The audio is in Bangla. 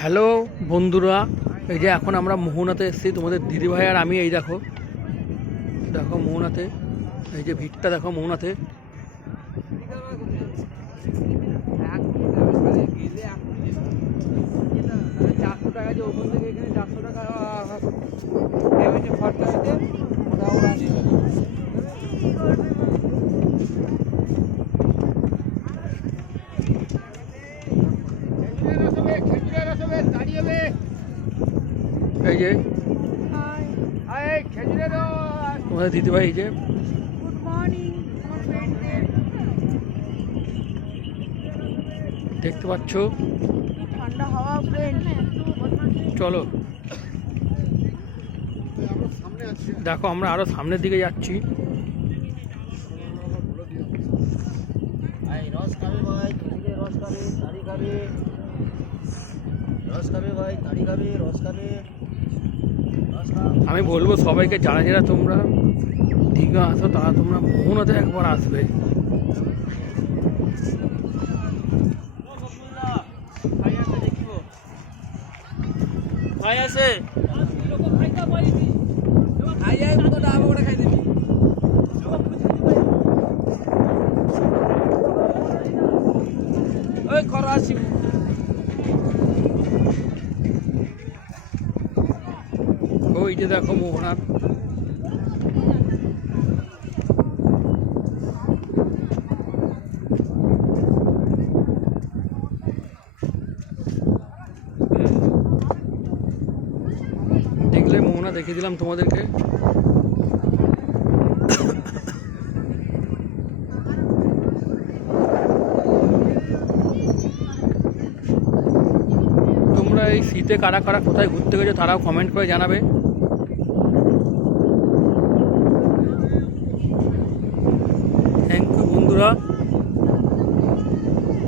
হ্যালো বন্ধুরা, এই যে এখন আমরা মোহনাতে এসেছি। তোমাদের দিদিভাই আর আমি। এই দেখো দেখো মোহনাতে, এই যে ভিড়টা দেখো মোহনাতে। এই যে তোমাদের দিদিভাই, এই যে দেখতে পাচ্ছ। চলো দেখো, আমরা আরো সামনের দিকে যাচ্ছি। আমি বলবো সবাইকে, যারা যারা তোমরা দীঘা আসো তারা তোমরা মোহনাতে একবার আসবে। ওই যে দেখো মোহনার দেখলে, মোহনা দেখিয়ে দিলাম তোমাদেরকে। তোমরা এই শীতে কারা কারা কোথায় ঘুরতে গেছো তারাও কমেন্ট করে জানাবে। থ্যাংক ইউ বন্ধুরা।